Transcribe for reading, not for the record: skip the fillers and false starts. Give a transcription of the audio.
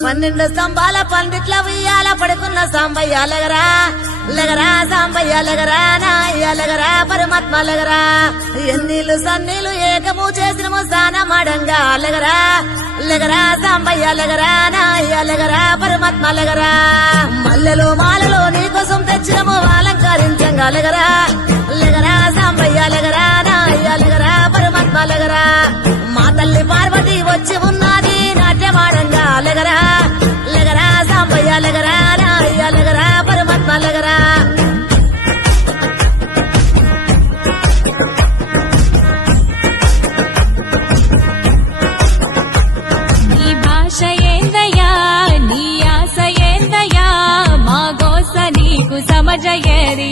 12 స్తంభాల పందిట్ల ఉయ్యాల పడుకున్న సాంబయ్య లగరా లగరా సాంబయ్య లగరా నాయ్య లగరా పరమాత్మ లగరా ఎన్నీళ్ళు సన్నీళ్ళు ఏకము చేసినము స్నానమాడంగా లగరా లగరా సాంబయ్య లగరా నాయ్య లగరా పరమాత్మ లగరా మల్లెలు మాలలో నీకోసం తెచ్చినము అలంకరించంగా లగరా లగరా సాంబయ్య లగరా నాయ్య లగరా పరమాత్మ లగరా మా తల్లి పార్వతి వచ్చి ఉన్నది నాట్యమాడంగా లగరా లగరా సాంబయ్య లగరా నాయ్య లగరా పరమాత్మ లగరా నీ భాష ఏందయ్యా నీ ఆశ ఏందయ్యా మా గోస నీకు సమజయేది